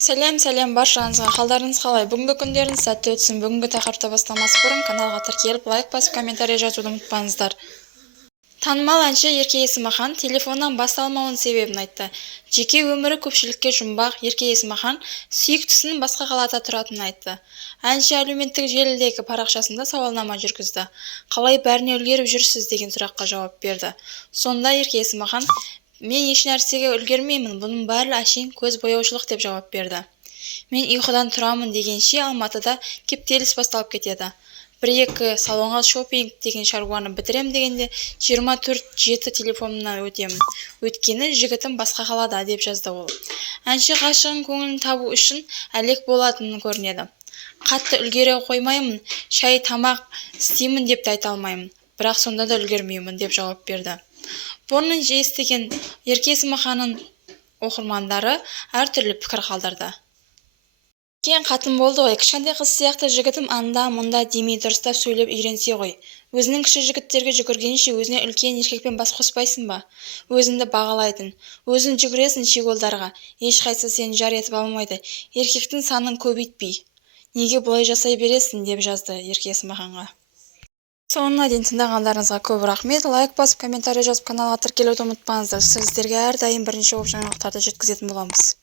Сәлем баршаңызға, қалдарыңыз қалай? Бүгінгі күндеріңіз сәтті өтсін. Бүгінгі тақырыпты бастамас бұрын каналға тіркеліп, лайк басып, комментарий жазуды ұмытпаңыздар. Танымал әнші Ерке Есмахан телефоннан басталмауының себебін айтты. Жеке өмірі көпшілікке жұмбақ. Ерке Есмахан сүйіктісінің басқа қалада тұратынын айтты. Әнші әлеуметтік желідегі парақшасында сауалнама жүргізді. Қалай бәріне үлгеріп жүрсіз деген сұраққа жауап берді. Сонда Ерке Есмахан: мен еш нәрсеге үлгермеймін, бұның бәрі әшейін көз бояушылық деп жауап берді. Мен ұйқыдан тұрамын дегенше Алматыда кептеліс басталып кетеді. 1-2 салонға шопинг деген шаруаны бітірем дегенде 24/7 телефонымнан өтемін. Өйткені жігітім басқа қалада, деп жазды ол. Әнші ғашығын көңілін табу үшін әлек болатынын көрінеді. Қатты үлгере қоймаймын, шай тамақ істеймін деп те айта алмаймын, бірақ сонда да үлгермеймін деп жауап берді. Бұны естіген Ерке Есмаханның оқырмандары әртүрлі пікір қалдырды. Кен қатын болды ғой, кішкентай қыз сияқты жігітім анда мұнда демей дұрыстап сөйлеп үйренсе ғой. Өзінің кіші жігіттерге жүгіргенше өзіне үлкен еркекпен бас қоспайсың ба? Өзіңді бағалайтын, өзің жүгіресің шиголдарға, ешқайсы сені жар етіп алмайды. Еркектің санын көбейтпей, неге бұлай жасай бересің, деп жазды Ерке Есмаханға. Соңына дейін тыңдағандарыңызға көп рахмет. Лайк басып, комментарий жазып, каналға тіркелуді ұмытпаңыздар. Сіздерге әрдайым бірінші болып жаңалықтарды жеткізетін боламыз.